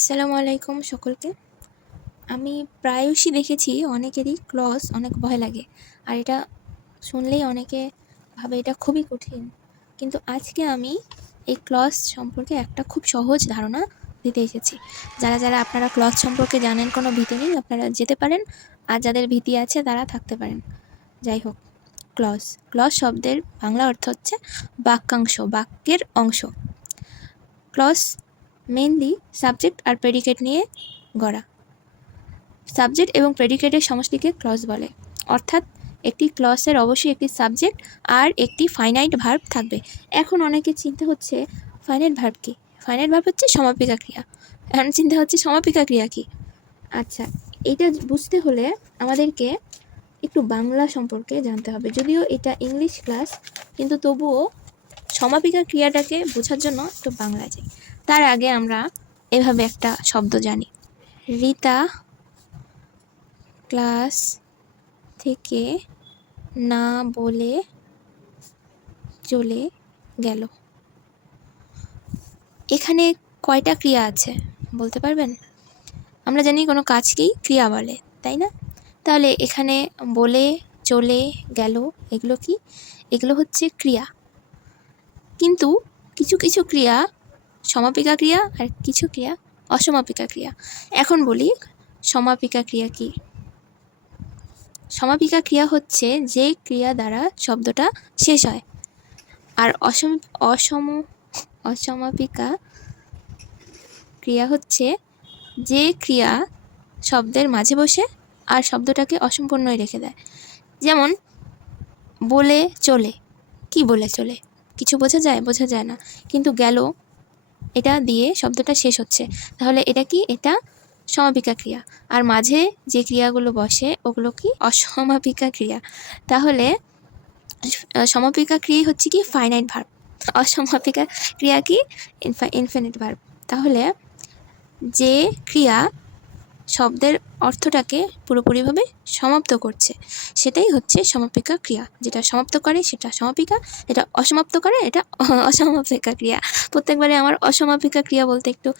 আসসালামু আলাইকুম সকলকে। আমি প্রায়শই দেখেছি অনেকেরই ক্লজ অনেক ভয় লাগে, আর এটা শুনলেই অনেকে ভাবে এটা খুবই কঠিন। কিন্তু আজকে আমি এই ক্লজ সম্পর্কে একটা খুব সহজ ধারণা দিতে এসেছি। যারা আপনারা ক্লজ সম্পর্কে জানেন, কোনো ভীতি নেই, আপনারা যেতে পারেন, আর যাদের ভীতি আছে তারা থাকতে পারেন। যাই হোক, ক্লজ ক্লজ শব্দের বাংলা অর্থ হচ্ছে বাক্যাংশ, বাক্যের অংশ। ক্লজ মেইনলি সাবজেক্ট আর প্রেডিকেট নিয়ে গড়া। সাবজেক্ট এবং প্রেডিকেটের সমষ্টিকে ক্লজ বলে, অর্থাৎ একটি ক্লজের অবশ্যই একটি সাবজেক্ট আর একটি ফাইনাইট ভার্ব থাকবে। এখন অনেকে চিন্তা হচ্ছে ফাইনাইট ভার্ব কী? ফাইনাইট ভার্ব হচ্ছে সমাপিকা ক্রিয়া। এখন চিন্তা হচ্ছে সমাপিকা ক্রিয়া কী? আচ্ছা, এটা বুঝতে হলে আমাদেরকে একটু বাংলা সম্পর্কে জানতে হবে। যদিও এটা ইংলিশ ক্লাস, কিন্তু তবুও সমাপিকা ক্রিয়াটাকে বোঝার জন্য একটু বাংলায় যাই। তার আগে আমরা এভাবে একটা শব্দ জানি, রিতা ক্লাস থেকে না বলে চলে গেল। এখানে কয়টা ক্রিয়া আছে বলতে পারবেন? আমরা জানি কোনো কাজকেই ক্রিয়া বলে, তাই না? তাহলে এখানে বলে, চলে গেল, এগুলো কি? এগুলো হচ্ছে ক্রিয়া। কিন্তু কিছু কিছু ক্রিয়া সমাপিকা ক্রিয়া আর কিছু ক্রিয়া অসমাপিকা ক্রিয়া। এখন বলি সমাপিকা ক্রিয়া কি। সমাপিকা ক্রিয়া হচ্ছে যে ক্রিয়া দ্বারা শব্দটা শেষ হয়, আর অসমাপিকা ক্রিয়া হচ্ছে যে ক্রিয়া শব্দের মাঝে বসে আর শব্দটাকে অসম্পূর্ণই রেখে দেয়। যেমন বলে চলে, কি বলে চলে? কিছু বোঝা যায়? বোঝা যায় না। কিন্তু গেল এটা দিয়ে শব্দটা শেষ হচ্ছে, তাহলে এটা কি? এটা সমাপিকা ক্রিয়া। আর মাঝে যে ক্রিয়াগুলো বসে ওগুলো কি? অসমাপিকা ক্রিয়া। তাহলে সমাপিকা ক্রিয়া হচ্ছে কি? Finite verb. অসমাপিকা ক্রিয়া কি? Infinite verb. তাহলে যে ক্রিয়া শব্দের অর্থটাকে পুরোপুরিভাবে সমাপ্ত করছে সেটাই হচ্ছে সমাপিকা ক্রিয়া। যেটা সমাপ্ত করে সেটা সমাপিকা, যেটা অসমাপ্ত করে এটা অসমাপিকা ক্রিয়া। প্রত্যেকবারে আমার অসমাপিকা ক্রিয়া বলতে একটু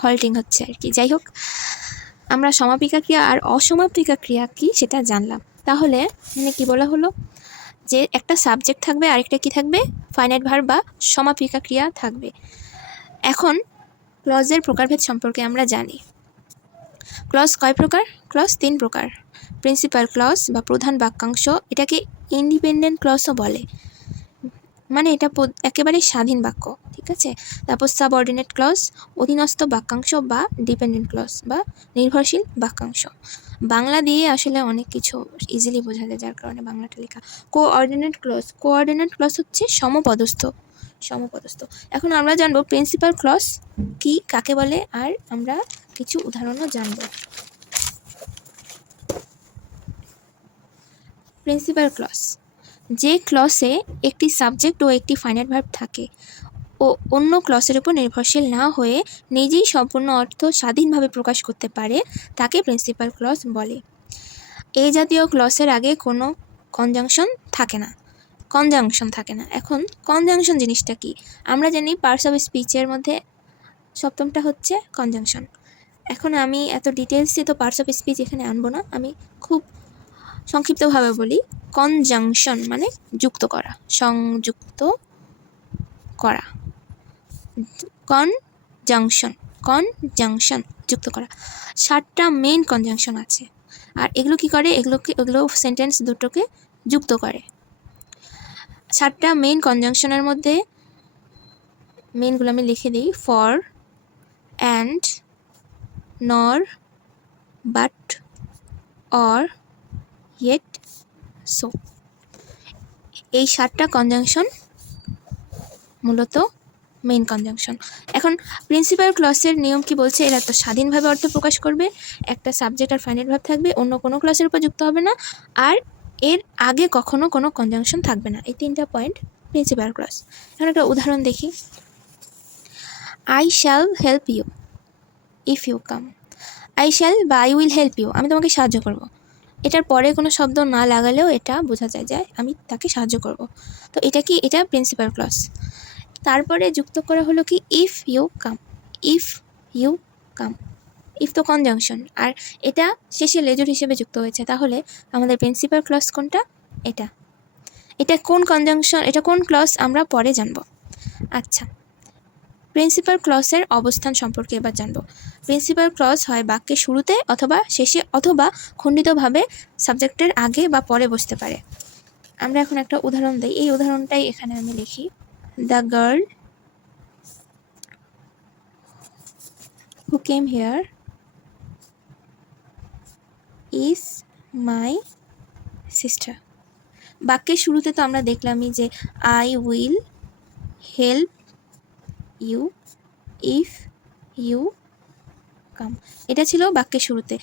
হল্টিং হচ্ছে আর কি। যাই হোক, আমরা সমাপিকা ক্রিয়া আর অসমাপিকা ক্রিয়া কি সেটা জানলাম। তাহলে এখানে কি বলা হলো? যে একটা সাবজেক্ট থাকবে, আরেকটা কি থাকবে? ফাইনাইট ভার্ব বা সমাপিকা ক্রিয়া থাকবে। এখন ক্লজের প্রকারভেদ সম্পর্কে আমরা জানি। ক্লজ কয় প্রকার? ক্লজ 3 প্রকার। প্রিন্সিপাল ক্লজ বা প্রধান বাক্যাংশ, এটাকে ইন্ডিপেন্ডেন্ট ক্লজও বলে, মানে এটা একেবারে স্বাধীন বাক্য, ঠিক আছে? তারপর সাবঅর্ডিনেট ক্লজ, অধীনস্থ বাক্যাংশ বা ডিপেন্ডেন্ট ক্লজ বা নির্ভরশীল বাক্যাংশ। বাংলা দিয়ে আসলে অনেক কিছু ইজিলি বোঝা যায়, যার কারণে বাংলাটা লেখা। কোঅর্ডিনেট ক্লজ, কোঅর্ডিনেট ক্লজ হচ্ছে সমপদস্থ। এখন আমরা জানবো প্রিন্সিপাল ক্লজ কি, কাকে বলে, আর আমরা কিছু উদাহরণও জানব। প্রিন্সিপাল ক্লজ, যে ক্লজে একটি সাবজেক্ট ও একটি ফাইনাইট ভার্ব থাকে ও অন্য ক্লজের উপর নির্ভরশীল না হয়ে নিজেই সম্পূর্ণ অর্থ স্বাধীনভাবে প্রকাশ করতে পারে, তাকে প্রিন্সিপাল ক্লজ বলে। এই জাতীয় ক্লজের আগে কোনো কনজাংশন থাকে না। এখন কনজাংশন জিনিসটা কি? আমরা জানি পার্টস অফ স্পিচের মধ্যে সপ্তমটা হচ্ছে কনজাংশন। এখন আমি এত ডিটেলসে তো পার্টস অফ স্পিচ এখানে আনবো না, আমি খুব সংক্ষিপ্তভাবে বলি। কনজাংশন মানে যুক্ত করা, সংযুক্ত করা। কনজাংশন যুক্ত করা। 7টা মেইন কনজাংশন আছে, আর এগুলো কি করে? এগুলো সেন্টেন্স দুটোকে যুক্ত করে। 7টা মেইন কনজাংশনের মধ্যে মেইনগুলো আমি লিখে দিই। ফর, অ্যান্ড, নর, বাট, অর, ইয়েট, সো। এই 7টা কনজাংশন মূলত মেইন কনজাংশন। এখন প্রিন্সিপাল ক্লজের নিয়ম কি বলছে? এরা তো স্বাধীনভাবে অর্থ প্রকাশ করবে, একটা সাবজেক্ট আর ফাইনাইট ভার্ব থাকবে, অন্য কোনো ক্লজের উপর যুক্ত হবে না, আর এর আগে কখনো কোনো কনজাংশন থাকবে না। এই 3টা পয়েন্ট প্রিন্সিপাল ক্লজ। এখন একটা উদাহরণ দেখি। I shall help you if you come. I shall বা আই উইল হেল্প ইউ, আমি তোমাকে সাহায্য করব। এটার পরে কোনো শব্দ না লাগালেও এটা বোঝা যায় যে আমি তাকে সাহায্য করব। তো এটা কি? এটা প্রিন্সিপাল ক্লজ। তারপরে যুক্ত করা হলো কি? If you come. If you come. If তো কনজাংশন, আর এটা শেষে লেজর হিসেবে যুক্ত হয়েছে, তাহলে আমাদের প্রিন্সিপাল ক্লজ কোনটা? এটা। এটা কোন কনজাংশন, এটা কোন ক্লজ আমরা পরে জানব। আচ্ছা, প্রিন্সিপাল ক্লজের অবস্থান সম্পর্কে এবার জানব। প্রিন্সিপাল ক্লজ হয় বাক্যের শুরুতে অথবা শেষে অথবা খণ্ডিতভাবে সাবজেক্টের আগে বা পরে বসতে পারে। আমরা এখন একটা উদাহরণ দিই, এই উদাহরণটাই এখানে আমি লিখি। The girl who came here is my sister. বাক্যের শুরুতে তো আমরা দেখলামই যে I will help you if you come, এটা ছিল বাক্যের শুরুতে।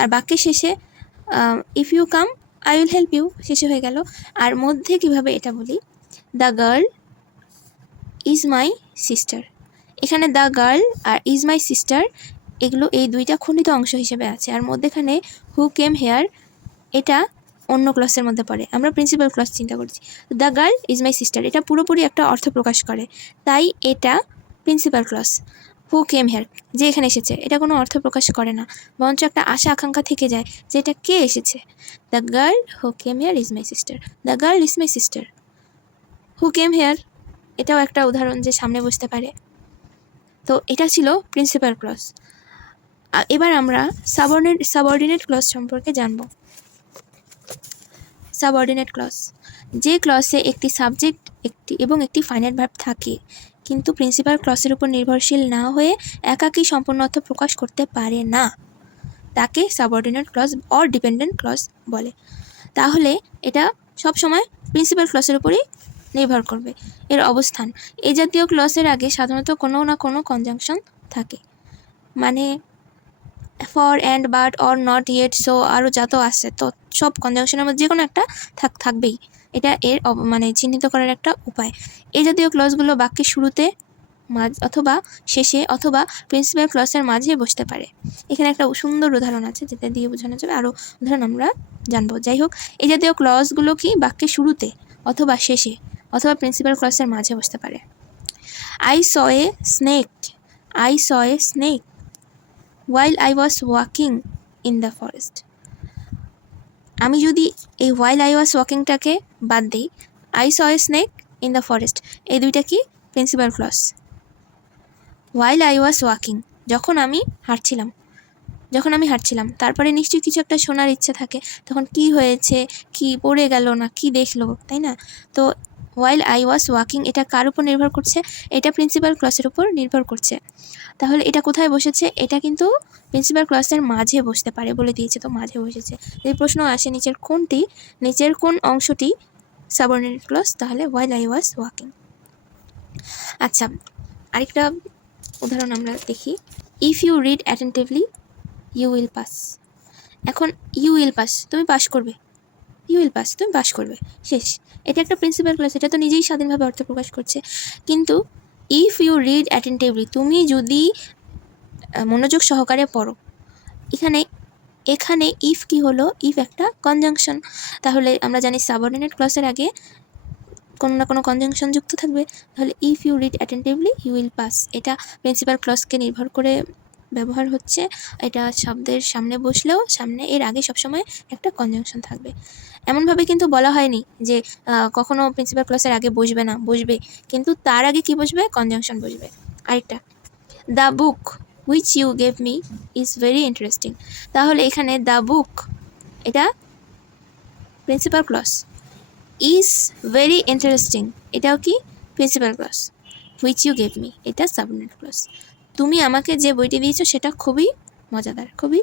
আর বাক্যের শেষে if you come I will help you, শেষে হয়ে গেল। আর মধ্যে কিভাবে এটা বলি, the girl is my sister. এখানে দ্য গার্ল আর ইজ মাই সিস্টার এগুলো এই দুইটা খণ্ডিত অংশ হিসেবে আছে, আর মধ্যেখানে হু কেম হেয়ার এটা অন্য ক্লসের মধ্যে পড়ে। আমরা প্রিন্সিপাল ক্লস চিন্তা করছি, the girl is my sister এটা পুরোপুরি একটা অর্থ প্রকাশ করে, তাই এটা principal clause. Who came here যে এখানে এসেছে, এটা কোনো অর্থ প্রকাশ করে না, বরঞ্চ একটা আশা আকাঙ্ক্ষা থেকে যায় যে এটা কে এসেছে। The girl who came here is my sister, the girl is my sister. Who came hair এটাও একটা উদাহরণ যে সামনে বসতে পারে। তো এটা ছিল প্রিন্সিপাল ক্লজ। এবার আমরা সাবঅর্ডিনেট ক্লজ সম্পর্কে জানব। সাবঅর্ডিনেট ক্লজ, যে ক্লজে একটি সাবজেক্ট একটি ফাইনাইট ভার্ব থাকে, কিন্তু প্রিন্সিপাল ক্লজের উপর নির্ভরশীল না হয়ে একাকী সম্পূর্ণ অর্থ প্রকাশ করতে পারে না, তাকে subordinate clause or dependent clause বলে। তাহলে এটা সবসময় প্রিন্সিপাল ক্লজের উপরই নির্ভর করবে। এর অবস্থান, এই জাতীয় ক্লজের আগে সাধারণত কোনো না কোনো কনজাংশন থাকে, মানে for, and, but, or, not, yet, so আরও যত আছে তো সব কনজাংশনের মধ্যে যে কোনো একটা থাকবেই। এটা এর মানে চিহ্নিত করার একটা উপায়। এই জাতীয় ক্লজগুলো বাক্যের শুরুতে, অথবা শেষে অথবা প্রিন্সিপাল ক্লজের মাঝে বসতে পারে। এখানে একটা সুন্দর উদাহরণ আছে যেটা দিয়ে বোঝানো যাবে, আরও উদাহরণ আমরা জানবো। যাই হোক, এই জাতীয় ক্লজগুলো কি বাক্যের শুরুতে অথবা শেষে অথবা প্রিন্সিপাল ক্লজের মাঝে বসতে পারে। I saw a snake, I saw a snake while I was walking in the forest. আমি যদি এই while I was walkingটাকে বাদ দিই, I saw a snake in the forest, এই দুইটা কি principal clause. while I was walking যখন আমি হাঁটছিলাম, তারপরে নিশ্চয়ই কিছু একটা শোনার ইচ্ছে থাকে, তখন কি হয়েছে, কি পড়ে গেল না কি দেখলো, তাই না? তো while I was walking এটা কার উপর নির্ভর করছে? এটা প্রিন্সিপাল ক্লজের উপর নির্ভর করছে। তাহলে এটা কোথায় বসেছে? এটা কিন্তু প্রিন্সিপাল ক্লজের মাঝে বসতে পারে বলে দিয়েছে, তো মাঝে বসেছে। যদি প্রশ্ন আসে নিচের কোন অংশটি সাবঅর্ডিনেট ক্লজ, তাহলে while I was walking। আচ্ছা, আরেকটা উদাহরণ আমরা দেখি। If you read attentively you will pass. এখন ইউ উইল পাস, তুমি পাস করবে, তুমি পাস করবে, শেষ। এটা একটা প্রিন্সিপাল ক্লজ, এটা তো নিজেই স্বাধীনভাবে অর্থ প্রকাশ করছে। কিন্তু ইফ ইউ রিড অ্যাটেন্টিভলি, তুমি যদি মনোযোগ সহকারে পড়ো, এখানে ইফ কি হলো? ইফ একটা কনজাংশন। তাহলে আমরা জানি সাবঅর্ডিনেট ক্লজের আগে কোনো না কোনো কনজাংশন যুক্ত থাকবে। তাহলে if you read attentively you will pass, এটা প্রিন্সিপাল ক্লজকে নির্ভর করে ব্যবহার হচ্ছে। এটা শব্দের সামনে বসলেও সামনে এর আগে সবসময় একটা কনজাংশন থাকবে। এমনভাবে কিন্তু বলা হয়নি যে কখনো প্রিন্সিপাল ক্লজের আগে বসবে না, বসবে, কিন্তু তার আগে কি বসবে? কনজাংশন বসবে। আরেকটা, the book which you gave me is very interesting. তাহলে এখানে দ্য বুক এটা principal clause, is very interesting এটাও কি principal clause, which you gave me এটা সাবঅর্ডিনেট ক্লজ। তুমি আমাকে যে বইটি দিয়েছো সেটা খুবই মজাদার, খুবই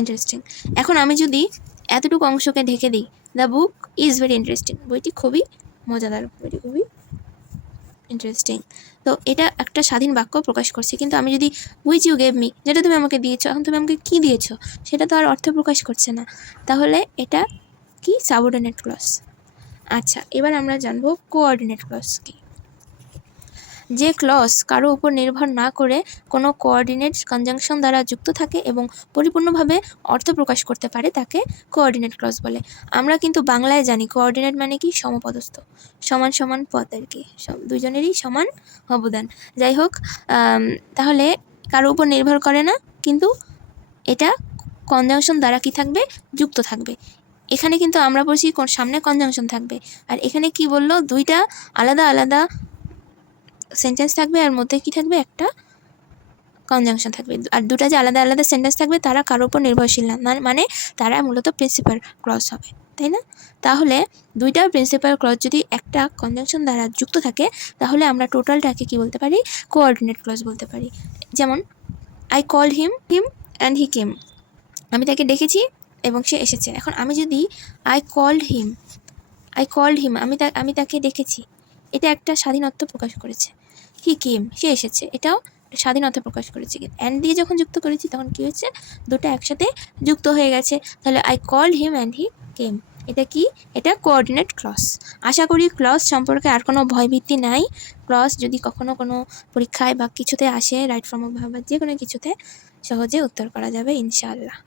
ইন্টারেস্টিং। এখন আমি যদি এতটুকু অংশকে ঢেকে দিই, the book is very interesting, বইটি খুবই মজাদার, বইটি খুবই ইন্টারেস্টিং, তো এটা একটা স্বাধীন বাক্য প্রকাশ করছে। কিন্তু আমি যদি হুইচ ইউ গেভ মি, যেটা তুমি আমাকে দিয়েছো, এখন তুমি আমাকে কী দিয়েছো সেটা তো আর অর্থ প্রকাশ করছে না, তাহলে এটা কি সাবঅর্ডিনেট ক্লজ। আচ্ছা, এবার আমরা জানবো কোঅর্ডিনেট ক্লজ কি। যে ক্লজ কারো উপর নির্ভর না করে কোনো কোঅর্ডিনেট কনজাংশন দ্বারা যুক্ত থাকে এবং পরিপূর্ণভাবে অর্থ প্রকাশ করতে পারে, তাকে কোঅর্ডিনেট ক্লজ বলে। আমরা কিন্তু বাংলায় জানি কোঅর্ডিনেট মানে কি? সমপদস্থ, সমান সমান পদ আর কি, দুজনেরই সমান অবদান। যাই হোক, তাহলে কারো উপর নির্ভর করে না, কিন্তু এটা কনজাংশন দ্বারা কি থাকবে, যুক্ত থাকবে। এখানে কিন্তু আমরা বলছি সামনে কনজাংশন থাকবে, আর এখানে কি বললো, দুইটা আলাদা আলাদা সেন্টেন্স থাকবে, আর মধ্যে কি থাকবে, একটা কনজাংশন থাকবে। আর দুটা যে আলাদা আলাদা সেন্টেন্স থাকবে তারা কারোর উপর নির্ভরশীল না, মানে তারা মূলত প্রিন্সিপাল ক্লজ হবে, তাই না? তাহলে দুইটা প্রিন্সিপাল ক্লজ যদি একটা কনজাংশন দ্বারা যুক্ত থাকে, তাহলে আমরা টোটালটাকে কি বলতে পারি, কোঅর্ডিনেট ক্লজ বলতে পারি। যেমন I called him and he came, আমি তাকে ডেকেছি এবং সে এসেছে। এখন আমি যদি আই কল্ড হিম, আমি তাকে ডেকেছি, এটা একটা স্বাধীনত্ব প্রকাশ করেছে। হি কেম, সে এসেছে, এটাও স্বাধীনতা প্রকাশ করেছে। অ্যান্ড দিয়ে যখন যুক্ত করেছি তখন কি হয়েছে, দুটো একসাথে যুক্ত হয়ে গেছে। তাহলে I called him and he came, এটা কি, এটা কোঅর্ডিনেট ক্লজ। আশা করি ক্লজ সম্পর্কে আর কোনো ভয়ভীতি নাই। ক্লজ যদি কখনো কোনো পরীক্ষায় বা কিছুতে আসে, রাইট ফর্ম অফ ভার্ব বা যে কোনো কিছুতে সহজে উত্তর করা যাবে ইনশাআল্লাহ।